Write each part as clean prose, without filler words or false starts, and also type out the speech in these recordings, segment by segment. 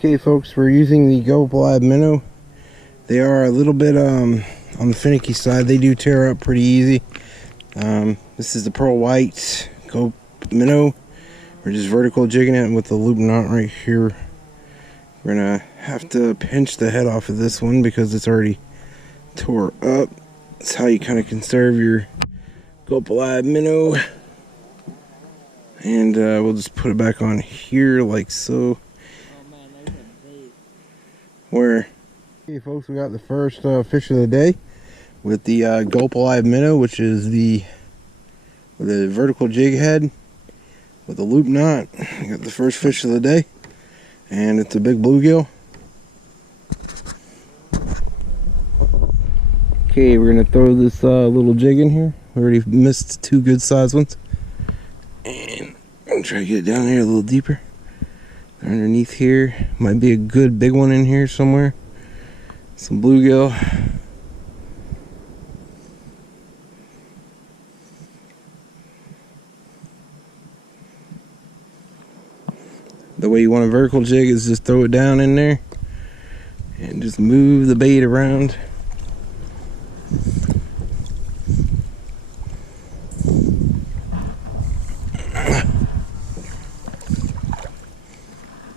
Okay folks, we're using the gulp minnow. They are a little bit on the finicky side. They do tear up pretty easy. This is the pearl white gulp minnow. We're just vertical jigging it with the loop knot right here. We're gonna have to pinch the head off of this one because it's already tore up. That's how you kind of conserve your gulp minnow. And we'll just put it back on here like so. Where? Okay folks, we got the first fish of the day with the gulp minnow, which is with a vertical jig head with a loop knot. We got the first fish of the day, and it's a big bluegill. Okay, we're gonna throw this little jig in here. We already missed two good sized ones, and I'm gonna try to get it down here a little deeper. Underneath here might be a good big one in here somewhere. Some bluegill. The way you want a vertical jig is just throw it down in there and just move the bait around.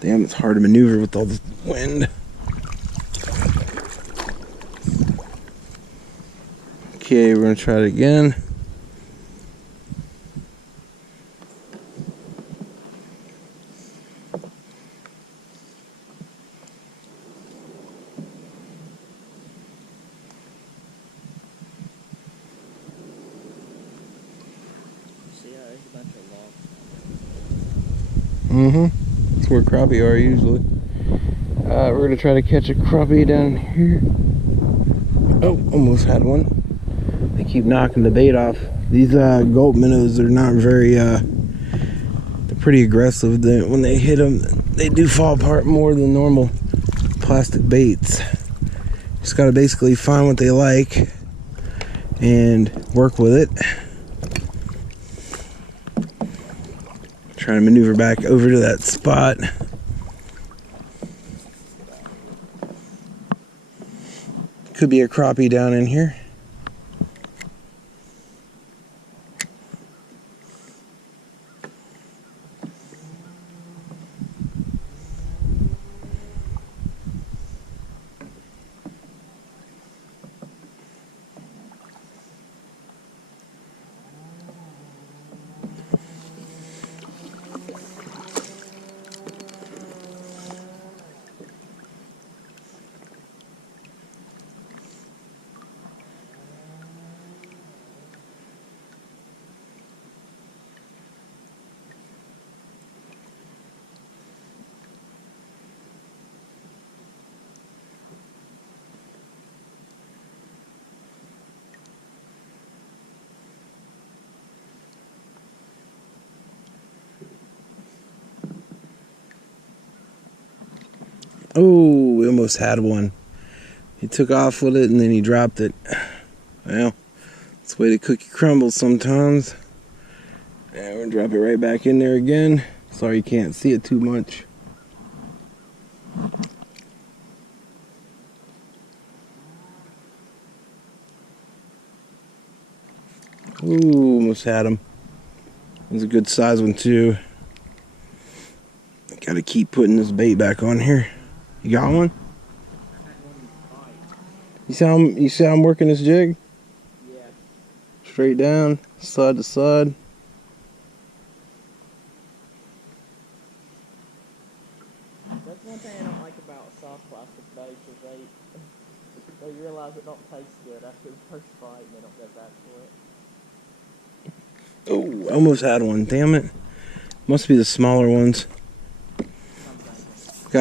Damn, it's hard to maneuver with all this wind. Okay, we're gonna try it again. That's where crappie are usually. We're gonna try to catch a crappie down here. Oh, almost had one. They keep knocking the bait off. These gulp minnows are not very, they're pretty aggressive. When they hit them, they do fall apart more than normal plastic baits. Just gotta basically find what they like and work with it. Trying to maneuver back over to that spot. Could be a crappie down in here. Oh, we almost had one. He took off with it and then he dropped it. Well, that's the way the cookie crumbles sometimes. And we're gonna drop it right back in there again. Sorry you can't see it too much. Ooh, almost had him. It was a good size one too. Gotta keep putting this bait back on here. You got one? You see how I'm working this jig? Yeah. Straight down, side to side. That's one thing I don't like about soft plastic baits is they realize it don't taste good after the first bite and they don't go back for it. Oh, almost had one. Damn it. Must be the smaller ones. We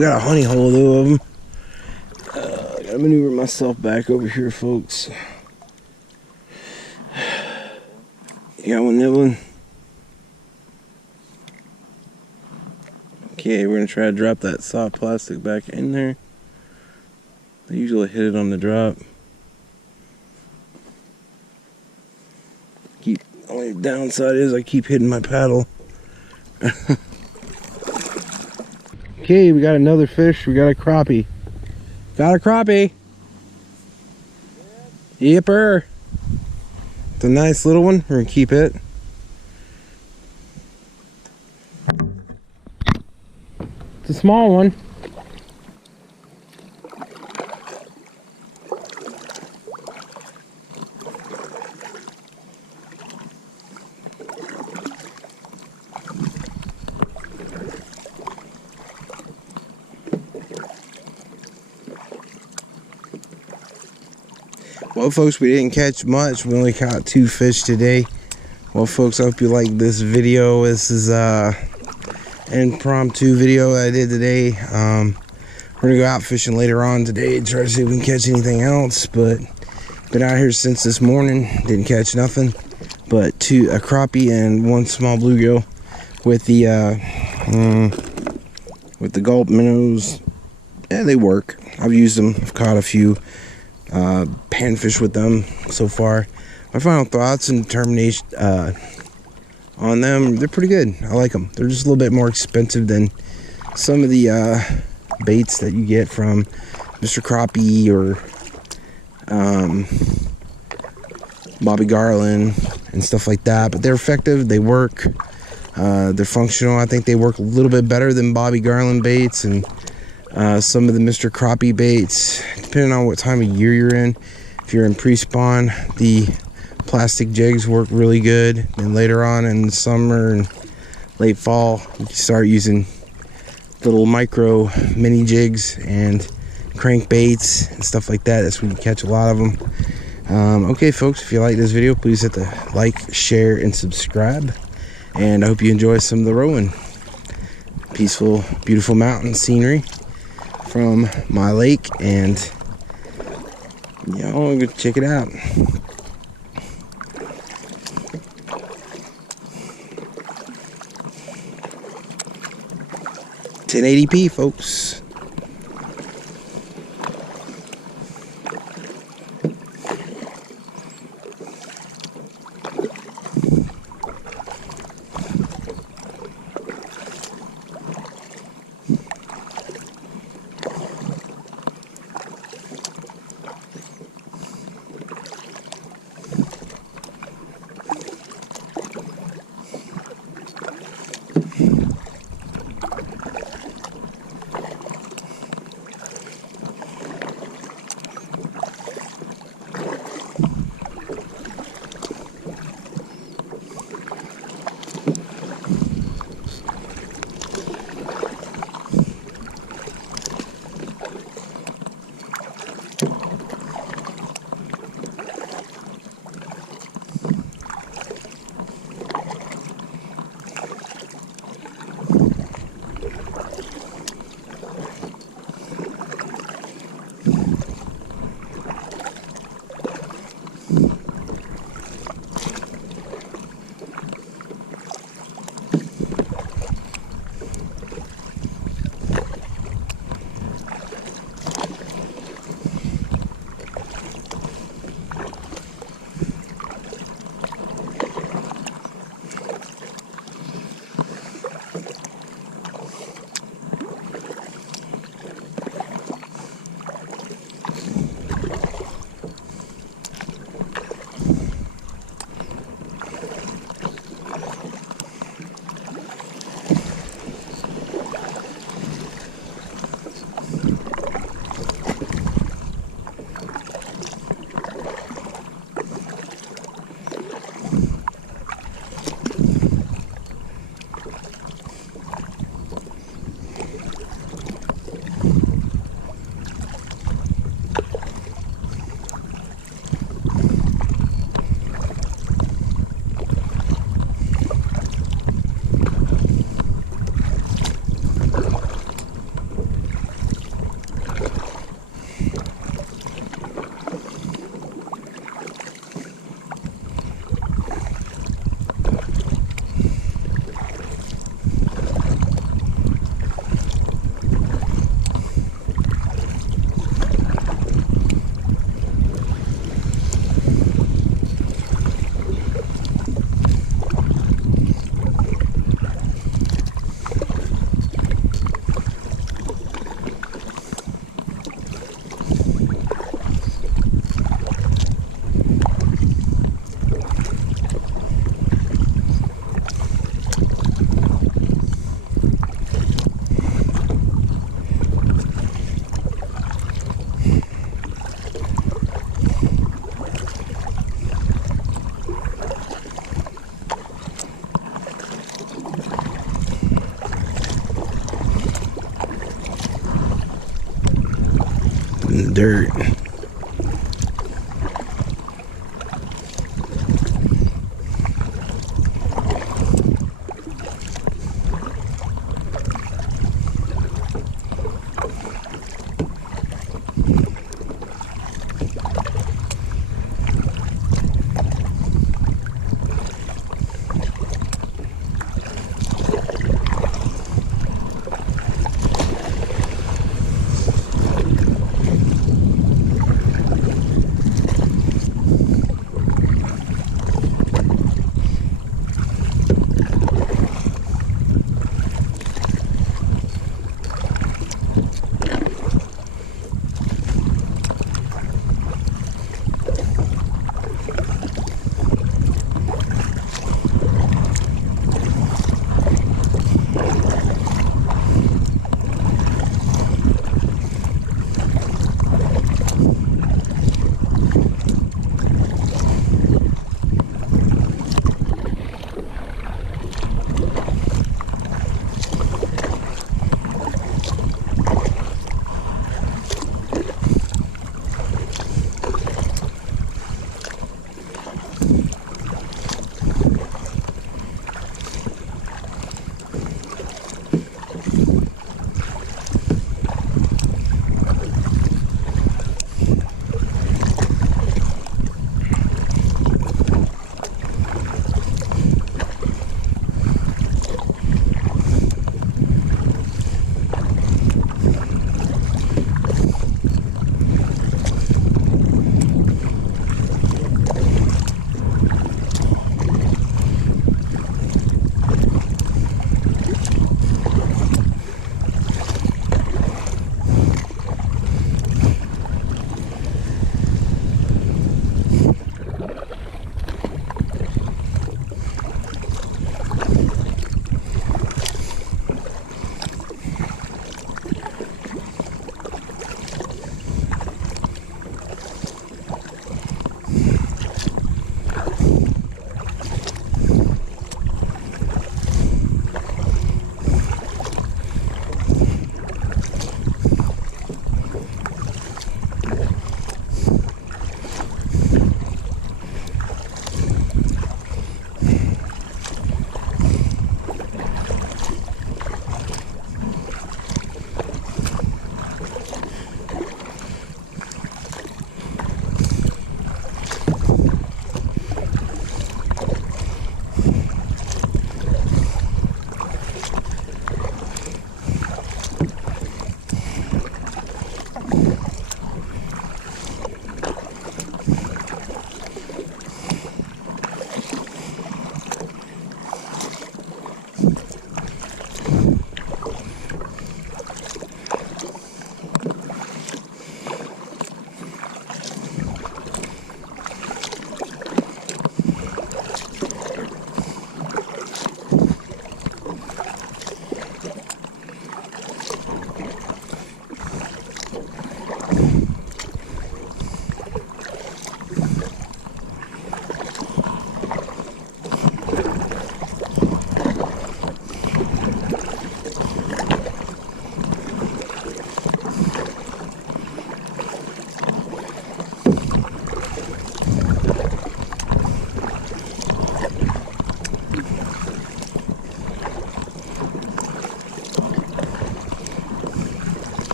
got a honey hole though of them. I gotta maneuver myself back over here, folks. You got one nibbling? Okay, we're gonna try to drop that soft plastic back in there. I usually hit it on the drop. Only downside is I keep hitting my paddle. Okay, we got another fish. We got a crappie. Got a crappie. Yipper. It's a nice little one. We're gonna keep it. It's a small one. Well, folks, we didn't catch much. We only caught 2 fish today. Well, folks, I hope you like this video. This is an impromptu video I did today. We're gonna go out fishing later on today and try to see if we can catch anything else. But been out here since this morning, didn't catch nothing. But a crappie and 1 small bluegill with the gulp minnows. Yeah, they work. I've used them. I've caught a few panfish with them so far. My final thoughts and determination on them, they're pretty good. I like them. They're just a little bit more expensive than some of the baits that you get from Mr. Crappie or Bobby Garland and stuff like that, but they're effective. They work. They're functional. I think they work a little bit better than Bobby Garland baits and some of the Mr. Crappie baits, depending on what time of year you're in. If you're in pre-spawn, the plastic jigs work really good. And later on in the summer and late fall, you can start using little micro mini jigs and crankbaits and stuff like that. That's when you catch a lot of them. Okay, folks, if you like this video, please hit the like, share, and subscribe. And I hope you enjoy some of the rowing. Peaceful, beautiful mountain scenery from my lake, and y'all go check it out. 1080p, folks. in the dirt.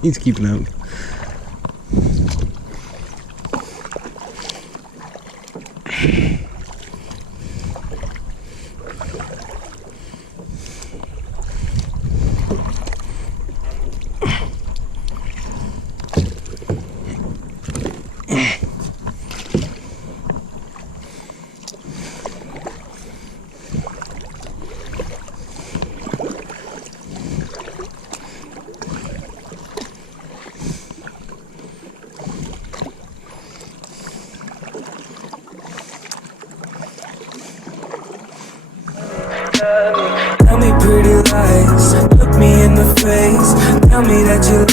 He's keeping up. Tell me pretty lies, look me in the face. Tell me that you